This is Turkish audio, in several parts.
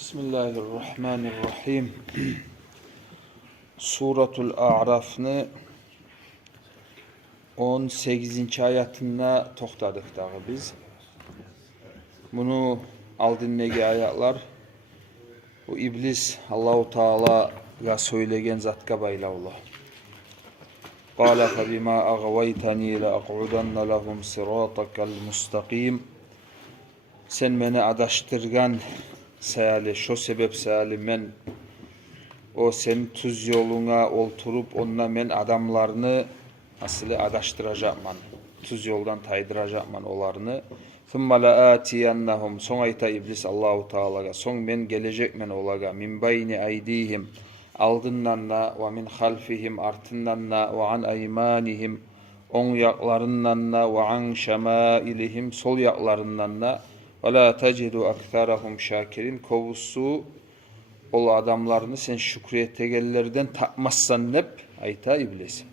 Bismillahirrahmanirrahim. Suratul A'raf'ni 18. ayatına toxtadık dağı biz. Bunu aldığındaki ayatlar bu iblis Allahu Teala'ya söylegen zatka baylavlu. Qala fa bima aghwaytani la aq'udanna lahum siratakal mustaqim. Sen beni adaştırgan sayali, şu sebep sayali men o senin tuz yoluna olturup onunla men adamlarını asılı adaştıracakman. Tuz yoldan taydıracakman olarını. Thumma la atiyannahum. Son ayta iblis Allahu Teala'ga. Son men gelecek men olaga. Min bayni aydihim. Aldınlanla ve min halfihim artınlanla ve an aymanihim. On yaklarınlanla ve an şemailihim. Sol yaklarınlanla. Ve la tecidu aktharahum şakirin. Kovusu ol adamlarını sen şükriyetegellerden takmazsan nep ayta iblis.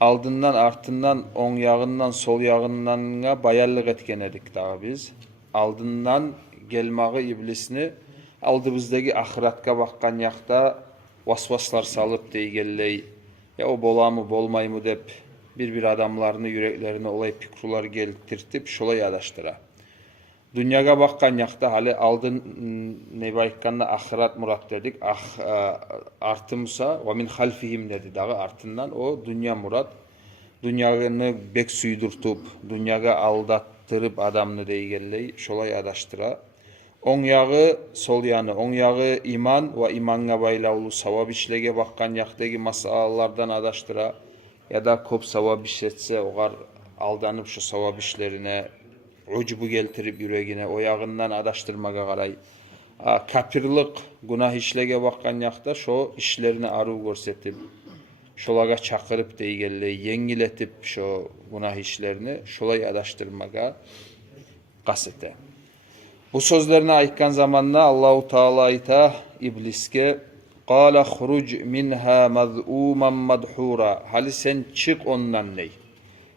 Aldından artından on yağından sol yağından bayarlık etken edik daha biz. Aldından gelmağı iblisini aldığımızdaki ahiratka bakkan yakta vasvaslar salıp deygelley. Ya o bola mı bolmay mı dep bir adamlarını yüreklerine olay pikrular geltirtip şolay adaştıra. Dünyaga bakkan yakta hali aldın ne baykanna ahirat murat dedik. Artımsa ve min halfihim dedi dağı artından o dünya murat. Dünyagını bek suydurtup, dünyaga aldattırıp adamını deygelley, şolay adaştıra. On yağı sol yanı, on yağı iman ve imanga baylavlu savab işlege bakkan yaktaki masalalardan adaştıra. Ya da kop savab işletse oğar aldanıp şu savab işlerine ucubu geltirip yüreğine o yağından adaştırmaga karay. Kapirlik günah işlege bakkan yakta şu işlerini arı görsetip şolaga çakırıp deygelle yengiletip şu günah işlerini şolay adaştırmaga kasete. Bu sözlerini aytkan zamanla Allahu Teala ayta ibliske qala khruc minha maz'uman madhura. Hali sen çık ondan ney?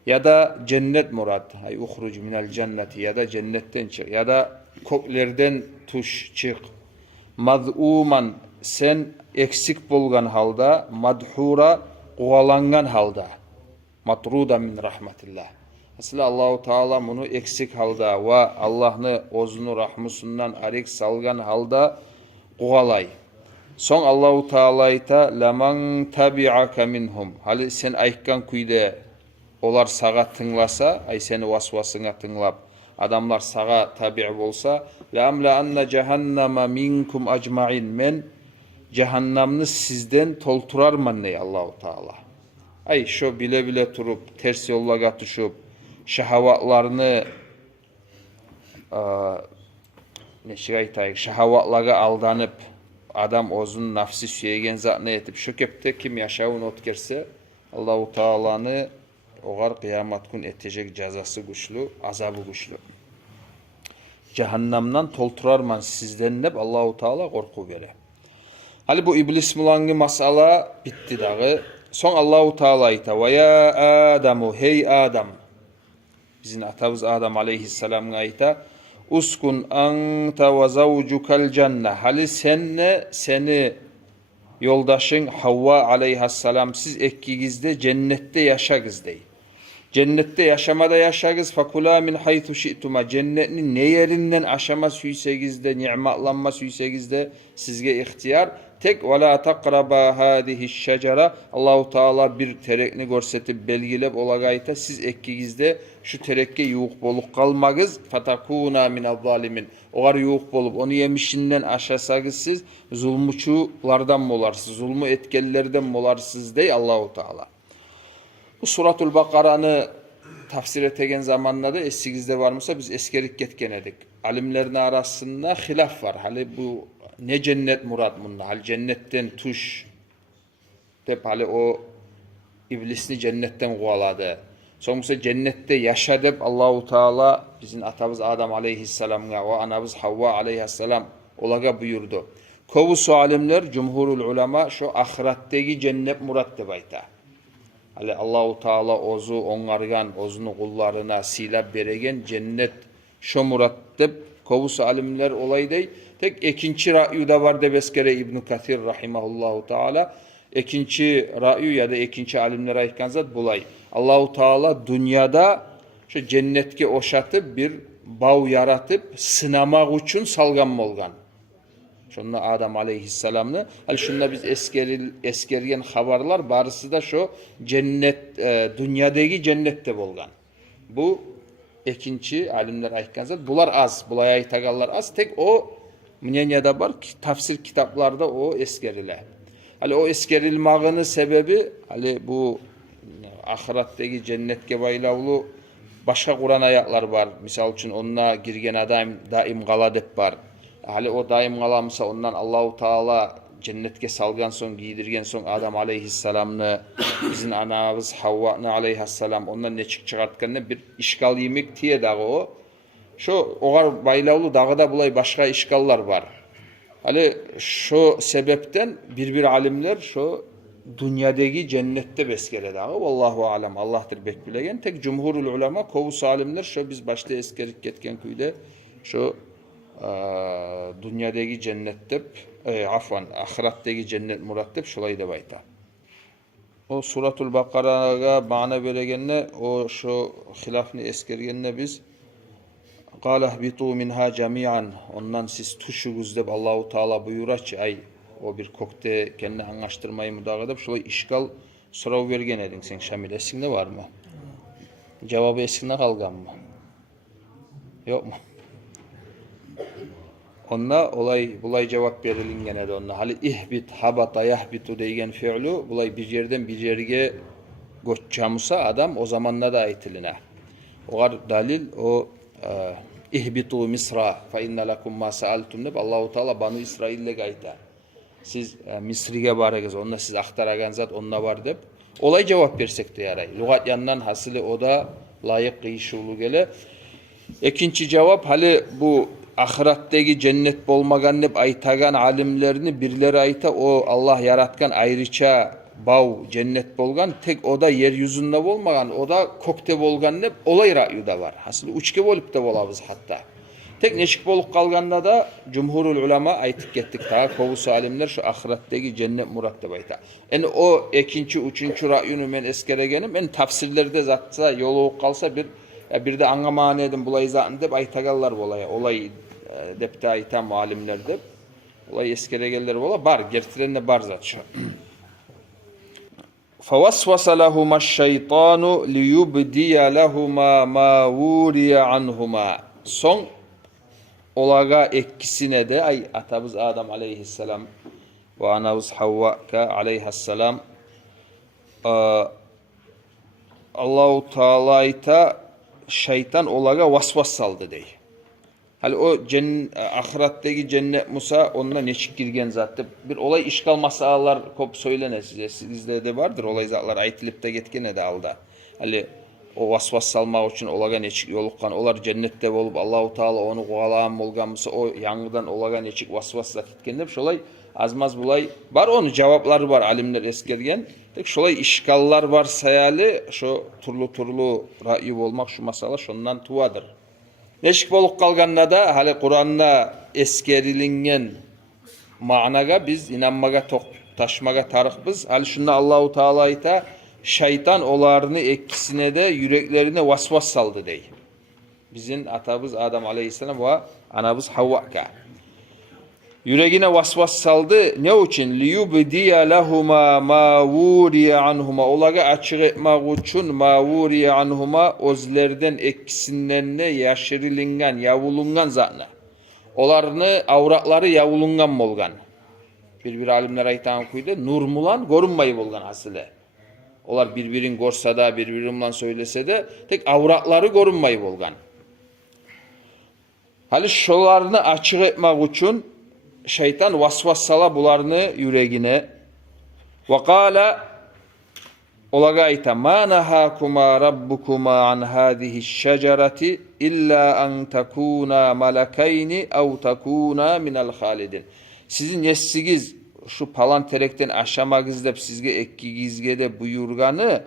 Ya da cennet murat. Hay uhruc minel cenneti ya da cennetten çık. Ya da koklerden tuş çık. Maz'uman sen eksik bolgan halda, madhura qoğalangan halda. Matruda min rahmetillah. Aslında Allahu Teala bunu eksik halda ve Allah'ını ozunu rahmusundan arek salgan halda qoğalay. Son Allahu Teala ayta laman tabi'aka minhum. Hali sen aytkan kuyde olar sağa tınlasa, ay seni vasvasına tınlap adamlar sağa tabi' bolsa la amla anna cehennema minkum ajma'in. Men cehennamını sizden tolturarman ney Allahu Teala. Ay şu bile bile turup ters yollaga düşüp şahavatlarını şahavatlaga aldanıp adam ozun nafsi süyegen zatını etip şu kepte kim yaşavun otkerse Allahu Teala'nı oğar kıyamet gün etecek cezası güçlü, azabı güçlü. Cehennamdan tolturarman sizden nep Allahu Teala korku vere. Hali bu iblis mulangı masala bitti dağı. Son Allahu Teala ayta ve ya Adamu hey Adam. Bizim atamız Adam aleyhisselam ayta uskun anta ve zavcukal cennet. Hali seni yoldaşın Havva aleyhisselam siz ekkigizde cennette yaşagız dey. Cennette yaşamada yaşagız fakula min haythu şi'tuma. Cennetin ne yerinden aşama süysegizde, ni'matlanma süysegizde sizge ihtiyar. Tek ve la taqraba hadihi şecere. Allahu Teala bir terekni görsetip belgilep olagayta siz ekkigizde şu terekke yuğuk bolup kalmagız. Fatakuna minel zalimin. Oğar yuğuk bolup onu yemişinden aşasagız siz zulmuçulardan mı olarsınız? Zulmü etkellerden mi olarsınız dey Allahu Teala. Bu Suratul Bakara'nı tafsir etegen zamanla da essigizde varmışsa biz eskerik getken edik. Alimlerin arasında hilaf var. Hali bu ne cennet murat bunda? Hali cennetten tuş dep hali o iblisini cennetten kovaladı. Sonuçta cennette yaşa dep Allahu Teala bizim atamız Adam aleyhisselam'a ve anamız Havva aleyhisselam olaga buyurdu. Kovusu alimler, cumhurul ulema şu ahiratteki cennet murat dep ayta. Hali Allahu Teala ozu onlargan, ozunu kullarına silap beregen cennet şu murat dep Kovusu alimler olay değil. Tek ikinci ra'yu da var debeskere İbn Kathir rahimahullahu taala. İkinci ra'yu ya da ikinci alimler aytkan zat bulay. Allahu Taala dünyada şu cennetke oşatıp bir bağ yaratıp sınamak için salgan bolgan. Şunla Adam aleyhisselamını. Hal şunla biz eskergen haberlar barısı da şu cennet dünyadaki cennette bolgan. Bu ikinci alimler aytkan zat. Bular az. Bulay aytagallar az. Tek o münyenyada var tafsir kitaplarda o eskerile. Hali o eskerilmağının sebebi hali bu ahiretteki cennetke baylavlu başka Kur'an ayaklar var. Misal için onunla girgen adam daim kala dep var. Hali o daim kalamsa ondan Allahu Teala cennetke salgan son giydirgen son Adam aleyhisselamını bizim anamız Havva'nı aleyhisselam ondan ne çıkartkanını bir işgal yemek diye dağı o. Şu oğar baylavlu dağda bulay başka işgallar var. Hali şu sebepten bir alimler şu dünyadaki cennette beskere dağı. Vallahu alem Allah'tır bek bilegen. Tek cumhurul ulema kovus alimler şu biz başta eskerik ketken kuyda şu dünyadaki cennette ahiretteki cennet murattep şolay da bayta. O Suratul Bakara'ga ma'na beregenle o şu hilafını eskergenle biz قال اهبطوا منها جميعا ondan siz tuşuguz dep Allahu Taala buyuraçı ay o bir kokte kendini anlaştırmayı müdahale edip şolay işgal sorav bergen edin sen Şamil esinde var mı? Cevabı esinde kalgan mı? Yok mu? Onna bulay cevap berilingen edi onna. Hali ihbit habata yahbitu degen fi'lu bulay bir yerden bir yerge göççamısa adam o zamanla da aytiline. Oğar dalil o ihbitu misra fa inna lakum ma sa'altum deb Allahu Taala Banu İsrail'le gayta. Siz Misri'ge baragız, onda siz aktaragan zat onna var deb. Olay cevap bersek de yaray. Lugat yandan hasılı o da layık kıyışılı gele. İkinci cevap hali bu ahiretteki cennet bolmagan deb aytagan alimlerini birileri ayta o Allah yaratkan ayrıça bağ cennet bolgan tek o da yeryüzünde bolmagan o da kokte bolgan deb olay ra'yu da var. Hasılı uçke bolup da bolabız hatta. Tek neşik bolup kalganda da cumhurul ulema aytıp kettik ta kovusu alimler şu ahiretteki cennet murat deb ayta. Yani o ikinci üçüncü ra'yunu men eskeregenim en tafsirlerde zatsa yolu kalsa bir de anlaman edim bulay zatın deb aytagallar bolaya. Olay dep de aytan alimler deb. Olay eskeregeller bola bar gertirende bar zat şu. فَوَسْوَسَ لَهُمَا الشَّيْطَانُ لِيُبْدِيَ لَهُمَا مَا وُورِيَ عَنْهُمَا Son olaga ekkisine de ay atabız Adam aleyhisselam ve anavız Havva aleyhisselam Allahu Teala'yta şeytan olaga vasvas saldı dey. Hali o ahiretteki cennet Musa onunla neçik girgen zattı. Bir olay işgal masalar kop söylene size. Sizde de vardır olay zatlar aytılıp da getkene de alda. Hali o vasvas salmak için olaga neçik yolukkan. Olar cennette olup Allahu Teala onu kovalan bolgan mısa o yanıdan olaga neçik vasvas zat etken dep şolay azmaz bulay. Var onun cevapları var alimler eskergen. Tek şolay işgallar var sayali şu turlu ra'yu olmak şu masala şundan tuvadır. Neşik bolup kalganda da hali Kur'an'da eskerilingen managa biz inanmaga taşmaga tarıkbız. Hali şunda Allahu Teala ayta şeytan olarını ekkisine de yüreklerine vasvas saldı dey. Bizim atabız Adam aleyhisselam ve anabız Havva. Yüreğine vasvas saldı. Ne için? لِيُبْدِيَ لَهُمَا مَا وُورِيَ عَنْهُمَا Olaga açık etmek için مَا وُورِيَ عَنْهُمَا Özlerden ekkisinden ne yaşırılıngan, yavulungan zatına. Olarını avratları yavulungan bolgan. Bir alimler aytan kuydu. Nur mulan görünmeyi bolgan asılı. Olar birbirin gorsa da birbirimle söylese de tek avratları görünmeyi bolgan. Hali şolarını açık etmek için şeytan vasvas sala bularını yüreğine ve kâle olaga ayta mâ nehâkumâ rabbukuma an hâzihi şecereti illa en tekûnâ melekeyni ev tekûnâ minel hâlidin. Sizin yesigiz şu palan terekten aşamagız dep sizge ekkigizge de buyurganı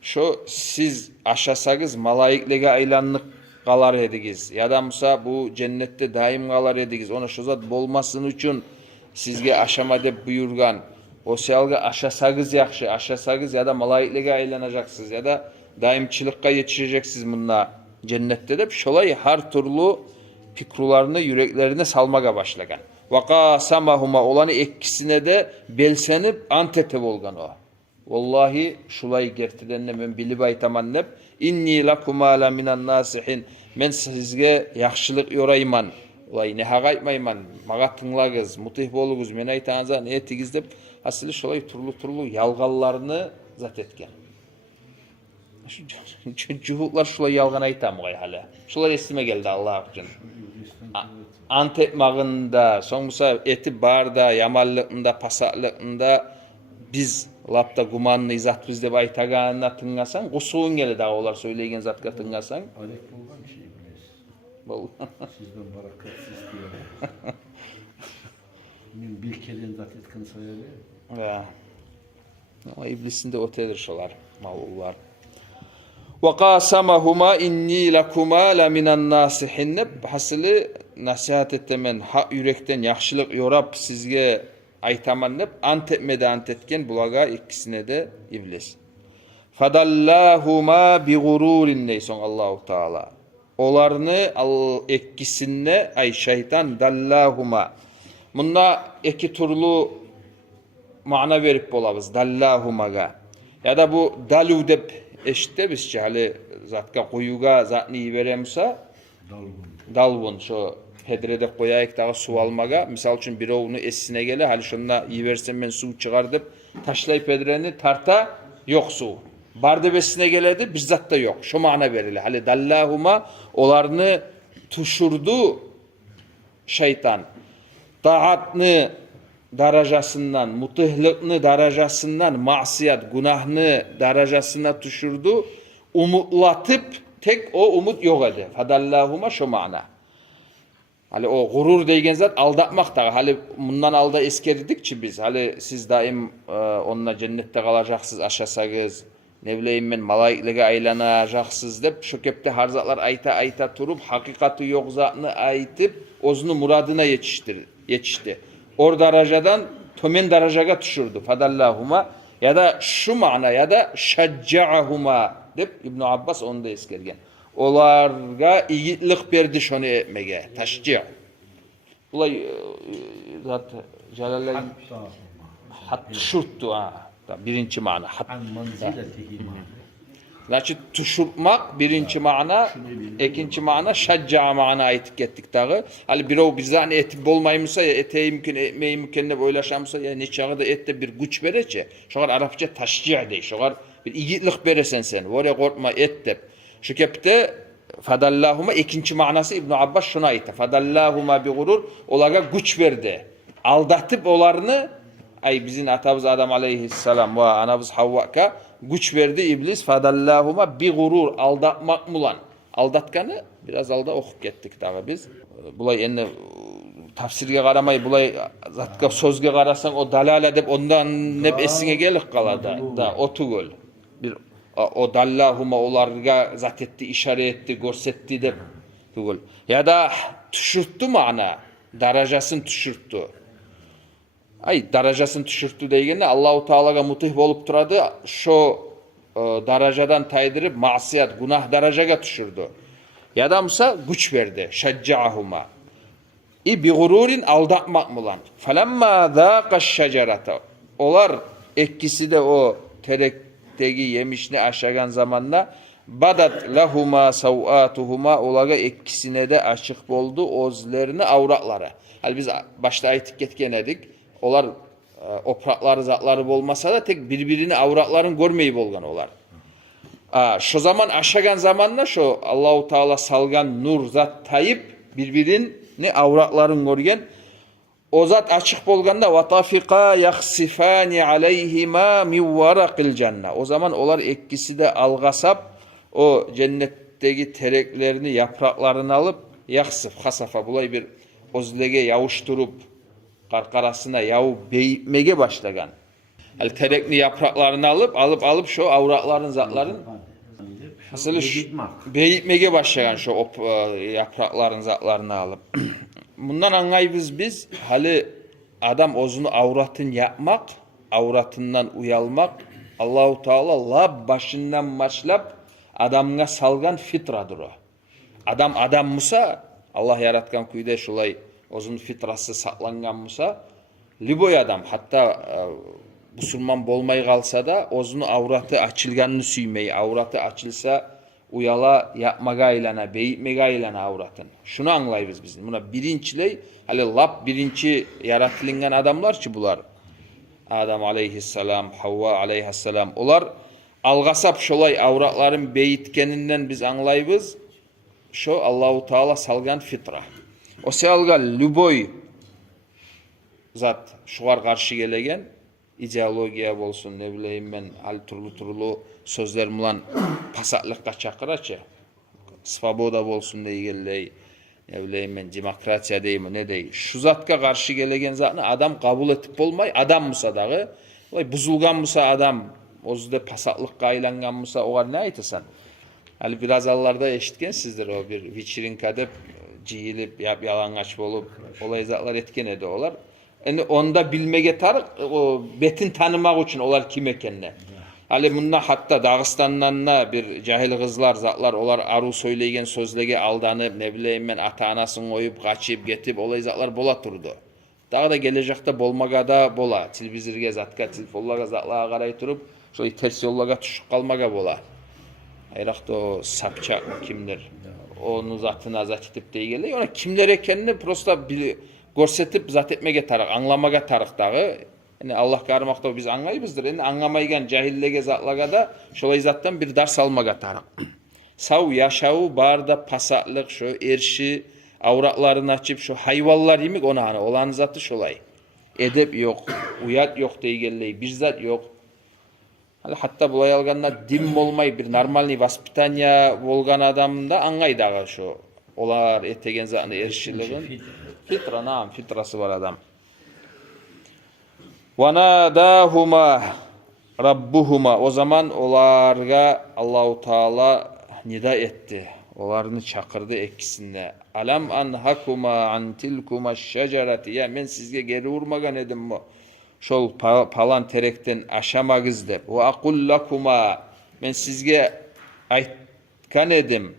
şu siz aşasagız malayiklege aylanlık kalar edigiz. Ya da Musa bu cennette daim kalar edigiz. Ona şu zat bolmasın üçün sizge aşama dep buyurgan. O seyalga aşasagız yakşı, aşasagız ya da malaiklige aylanacaksınız ya da daimçilikka yetişeceksiniz bununla cennette de. Şolay her türlü fikrularını yüreklerine salmaga başlagan. Vaka samahuma olanı ekkisine de belsenip antete bolgan o. Vallahi şulay gertidenne men bilip aytaman dep inni lakuma la minan nasihin. Men sizge yaxşılık yorayman. Olay ne hagaytmayman. Maga tınlagız, mutih boluguz, men aytanza ne etigiz dep aslı şolay turlu yalgallarını zat etken. Juhuklar şulay yalgan aytam gay hala. Şular esime geldi Allah üçün. Antep mağında, soňmusa eti barda, yamallygyňda, pasaklygynda biz lapta gumanly izatbız dep aytaganyna tıngasaň, gosugyň geldi da olar söylegen zatga tıngasaň. Alek bolgan şey bilesiz. Bolgan. Sizden barakat istiyorum. Men bir kelen zat etken soýaly. Ya. Ama iblisin de otedir şolar, malullar. Ve qasamahuma inni lakuma la minan nasihin. Hasılı nasihat ettemen ha yürekten yaxşılık yorap sizge aytaman dep ant etmede ant etken bulaga ikkisine de iblis. Fadallahuma bi gururin neyson Allahu Taala. Olarını ikkisine ay şeytan dallahuma. Bunda iki turlu mana verip bolabız dallahumaga. Ya da bu dalu dep eşitde bizce hali zatka koyuga zatni veremsa dalbun şu pedrede koyayık dağı su almaga. Misal için bir onu esine gele hali şunla iyi versem ben su çıkar dep taşlay pedreni tarta yok su. Barda besine geledi bir zatta yok. Şu mana verile. Hali dallahuma olarını tuşurdu şeytan. Taatını darajasından, mutihlikni darajasından, masiyat, günahını darajasına düşürdü. Umutlatıp tek o umut yok edi. Fadallahuma şu mana. Hali o gurur degen zat aldatmak da. Hali bundan alda eskerdik biz. Hali siz daim onunla cennette kalacaksınız, aşasagız. Ne bileyim ben malaiklige aylanacaksınız dep. Şu kepte har zatlar ayta turup hakikati yok zatını aytıp ozunu muradına yetişti. Or darajadan tömen darajaga düşürdü. Fadallahuma ya da şu mana ya da şacca'ahuma dep İbn Abbas onu da eskergen. Olarga iyitlik berdi şonu etmege. Taşcı. Bulay zat Celaleyn hat düşürttü ha. Birinci mana. Значит, tuşurtmak birinci mana, ikinci mana şacca mana aytıp getdik dağı. Hali birov bizden etip bolmaymışsa ya eteği mümkün, etmeyi mümkün de oylaşamsa ya ne çağı da ette bir güç vereçe. Şoğar Arapça taşcı dey. Şoğar bir iyitlik beresen sen. Oraya korkma et dep. Şu kepte fadallahuma ikinci manası İbn Abbas şuna aytı. Fadallahuma bi gurur olaga güç verdi. Aldatıp olarını ay bizim atamız Adam aleyhisselam ve anamız Havva'ka güç verdi iblis. Fadallahuma bi gurur aldatmak mulan. Aldatkanı biraz alda okup gettik dağı biz. Bulay enne tafsirge qaramay bulay zatka sözge qarasan o dalale dep ondan nep esine gelik qalada. Da o tugul. Bir o dallahuma olarga zat etti, işaret etti, görsetti dep tugul. Ya da düşürttü mana. Darajasını düşürttü. Ay darajasını düşürttü deygende Allahu Teala'ga mutih bolup turadı. Şu darajadan taydırıp masiyat, günah darajaga düşürdü. Ya da mısa güç verdi. Şacca'ahuma. Bi gururin aldatmak mılan. Falamma zaqaş şecerata. Olar ekkisi de o terekteki yemişini aşagan zamanla badat lahuma savatuhuma olaga ekkisine de açık boldu ozlerini avratları. Hal biz başta aytıp ketken edik. Olar oprakları zatları bolmasa da tek birbirini avratların görmeyi bolgan olar. Şu zaman aşagan zamanla şu Allahu Teala salgan nur zat tayip birbirini avratların görgen. O zat açık bolganda vatafika yakhsifani aleyhima min varakil cennet. O zaman olar ikkisi de algasap o cennetteki tereklerini yapraklarını alıp yaksif hasafa bulay bir ozlege yavuşturup karkarasına yavu beyitmege başlagan. El terekli yapraklarını alıp şu avrakların zatların Mesela Beyitmek. beyitmege başlayan şu yaprakların zatlarını alıp. Bundan anlayız biz hali adam ozunu avratın yapmak, avratından uyalmak Allahu Teala la başından başlap adamga salgan fitradır o. Adam musa Allah yaratgan kuyda şulay ozun fitrası saklangan musa liboy adam hatta Müslüman bolmay kalsa da ozunu avratı açılganını süymey, avratı açılsa uyala yapmaga aylana, beyitmege aylana avratın. Şunu anlayız biz. Buna birinçiley, hali lap birinci yaratılıngan adamlar ki bular. Adam aleyhisselam, Havva aleyhisselam. Olar algasap şolay avratların beyitkeninden biz anlayız. Şu Allahu Teala salgan fitra. O salga lüboy zat şuar karşı gelegen ideologiya bolsun ne bileyim ben al turlu sözler bilan pasatlıkka çakıraçı. Svoboda bolsun deyigelley. Ne bileyim ben demokrasiya deyim ne dey. Şu zatka karşı gelegen zatını adam kabul etip olmay adam musa dağı. Buzulgan musa adam ozda pasatlıkka aylangan musa oğa ne aytasan? Hali biraz allarda eşitken sizdir o bir viçirinkada ciyilip yalangaç bolup olay zatlar etken edi olar. Yani onda bilmege tarık o betin tanımak için olar kim ekenine. Hali bununla hatta Dağıstan'dan bir cahil kızlar zatlar olar aru söyleygen sözlege aldanıp ne bileyim ben ata anasını oyup kaçıp getip olay zatlar bola turdu. Daha da gelecekte bolmaga da bola. Tilbizirge zatka tilfollaga zatlağa karay turup şöyle ters yollaga tuşup kalmaga bola. Ayrakta o sapçak mı kimdir? Onu zatına zat etip deyigeli. Ona kimler ekenini prosta görsetip zat etmege tarık, anlamaga tarık dağı. Yani Allah karmakta biz anlayızdır. Yani anlamaygan cahillege zatlaga da şolay zattan bir ders almaga tarık. Sav yaşavu barda pasatlık şu erşi avratlarını açıp şu hayvallar yemek ona hani olan zatı şolay. Edep yok, uyat yok deyigeli, bir zat yok. Hatta bulay alganda dim olmay bir normalni vaspitanya bolgan adamda angay dağı şu. Olar etegen zatını erşiliğin. Fitra naam, fitrası var adam. وَنَادَاهُمَا رَبُّهُمَا O zaman olarga Allahu Teala nida etti. Olarını çakırdı ekisinde. Alam anhakuma an tilkuma şecereti. Ya men sizge geri vurmagan edim mi? Şol palan terekten aşamagız dep. Ve akul lakuma men sizge aytkan edim.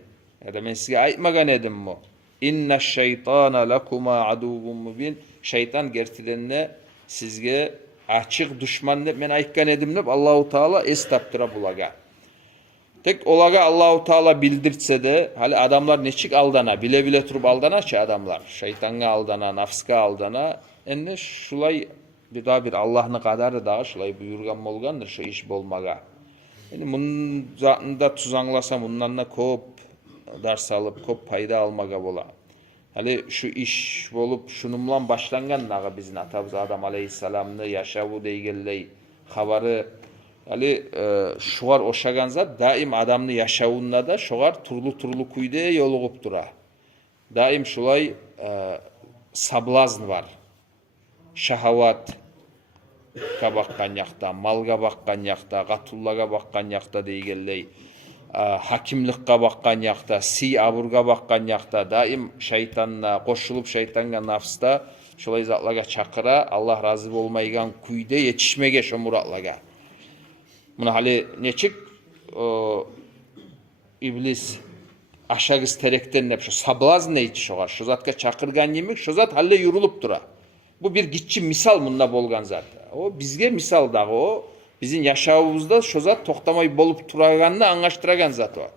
Ya da men sizge aytmagan edim mi? İnne şeytana lakuma aduvun mubin. Şeytan gertilenine sizge açık düşman dep men aytkan edim dep Allahu Teala es taptıra bulaga. Tek olaga Allahu Teala bildirtse de hali adamlar neçik aldana, bile bile turup aldanaçı adamlar. Şeytanga aldana, nafska aldana. Enne şulay bir daha bir Allah'ın kadarı daha şulay buyurgan bolgandır şu iş bolmaga. Yani bunun zatında tuzanlasam bundan da kop ders alıp kop payda almaga bola. Hali şu iş bolup şunumlan başlangan dağı bizin atabız Adam aleyhisselamını yaşavu deygelley habarı. Hali şuar oşagan zat daim adamını yaşavunla da şuar turlu kuyde yoluğup dura. Daim şulay sablazn var. Şahavat bakkan yakta, malga bakkan yakta, gatullaga bakkan yakta deygelley. Hakimlikka bakkan yakta, si aburga bakkan yakta, daim şeytanla, koşulup şeytanga nafsta, şolay zatlaga çakıra, Allah razı olmaygan kuyde yetişmege şu muratlaga. Buna hali neçik iblis aşağıs terekten ne şu sablaz ne içi şoğar, şu zatka çakırgan yemek, şu zat halle yurulup dura. Bu bir gitçi misal bunda bolgan zat. O bizge misal dağı o. Bizim yaşavımızda şu zat toktamay bolup turaganını anlaştıragan zat o.